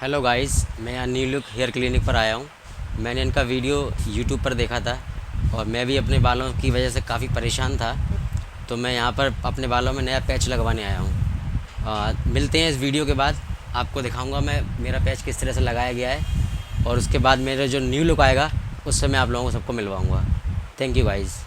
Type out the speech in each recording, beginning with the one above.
Hello guys, मैं यहाँ new look here clinic पर आया हूँ। मैंने इनका वीडियो यूट्यूब पर देखा था और मैं भी अपने बालों की वजह से काफ़ी परेशान था, तो मैं यहाँ पर अपने बालों में नया पैच लगवाने आया हूँ। मिलते हैं इस वीडियो के बाद, आपको दिखाऊंगा मैं मेरा पैच किस तरह से लगाया गया है और उसके बाद मेरा जो न्यू लुक आएगा उससे मैं आप लोगों को सबको मिलवाऊँगा। Thank you guys.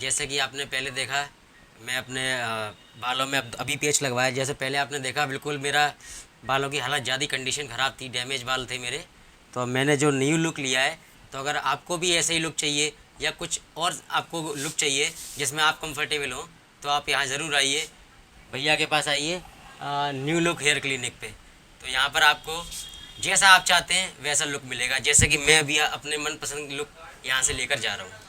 जैसे कि आपने पहले देखा, मैं अपने बालों में अभी पैच लगवाया। जैसे पहले आपने देखा, बिल्कुल मेरा बालों की हालत ज़्यादा कंडीशन ख़राब थी, डैमेज बाल थे मेरे। तो मैंने जो न्यू लुक लिया है, तो अगर आपको भी ऐसे ही लुक चाहिए या कुछ और आपको लुक चाहिए जिसमें आप कंफर्टेबल हो, तो आप यहाँ ज़रूर आइए, भैया के पास आइए, न्यू लुक हेयर क्लिनिक पे। तो यहाँ पर आपको जैसा आप चाहते हैं वैसा लुक मिलेगा, जैसे कि मैं भी अपने मनपसंद लुक यहाँ से लेकर जा रहा हूँ।